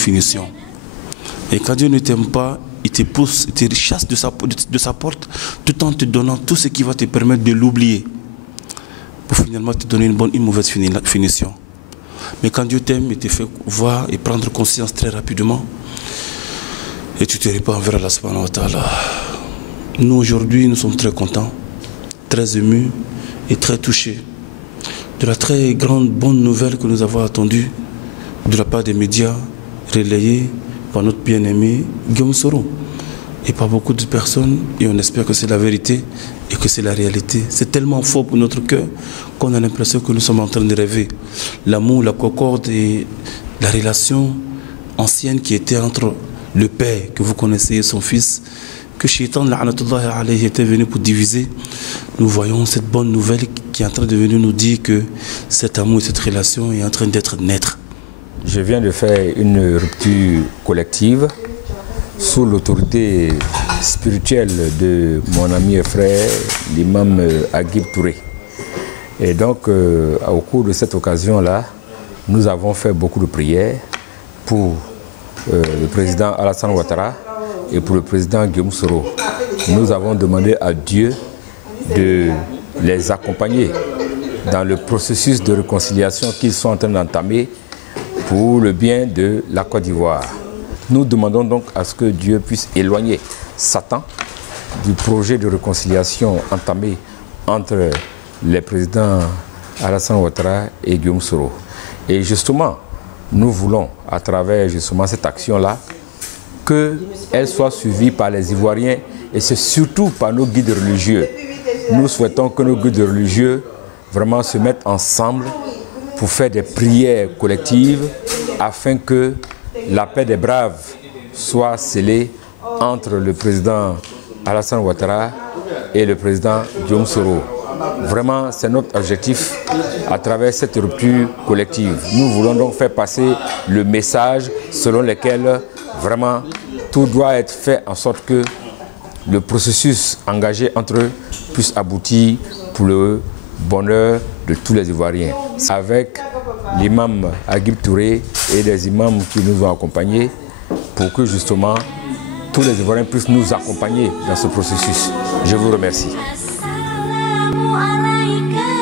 finition. Et quand Dieu ne t'aime pas, il te pousse, il te chasse de sa porte, tout en te donnant tout ce qui va te permettre de l'oublier, pour finalement te donner une mauvaise finition. Mais quand Dieu t'aime, il te fait voir et prendre conscience très rapidement, et tu te répands envers Allah subhanahu wa ta'ala. Nous aujourd'hui, nous sommes très contents, très émus et très touchés de la très grande bonne nouvelle que nous avons attendue de la part des médias relayés par notre bien-aimé Guillaume Soro et par beaucoup de personnes, et on espère que c'est la vérité et que c'est la réalité. C'est tellement fort pour notre cœur qu'on a l'impression que nous sommes en train de rêver. L'amour, la concorde et la relation ancienne qui était entre le père que vous connaissez et son fils, que Shaitan la'anatullahi alayhi était venu pour diviser. Nous voyons cette bonne nouvelle qui est en train de venir nous dire que cet amour et cette relation est en train d'être naître. Je viens de faire une rupture collective sous l'autorité spirituelle de mon ami et frère, l'imam Agib Touré. Et donc, au cours de cette occasion-là, nous avons fait beaucoup de prières pour le président Alassane Ouattara et pour le président Guillaume Soro. Nous avons demandé à Dieu de les accompagner dans le processus de réconciliation qu'ils sont en train d'entamer pour le bien de la Côte d'Ivoire. Nous demandons donc à ce que Dieu puisse éloigner Satan du projet de réconciliation entamé entre les présidents Alassane Ouattara et Guillaume Soro. Et justement, nous voulons, à travers justement cette action-là, qu'elle soit suivie par les Ivoiriens et c'est surtout par nos guides religieux. Nous souhaitons que nos guides religieux vraiment se mettent ensemble pour faire des prières collectives afin que la paix des braves soit scellée entre le président Alassane Ouattara et le président Guillaume Soro. Vraiment, c'est notre objectif à travers cette rupture collective. Nous voulons donc faire passer le message selon lequel vraiment tout doit être fait en sorte que le processus engagé entre eux puisse aboutir pour le bonheur de tous les Ivoiriens. Avec l'imam Agib Touré et des imams qui nous ont accompagnés pour que justement tous les Ivoiriens puissent nous accompagner dans ce processus. Je vous remercie. Assalamu alaikum.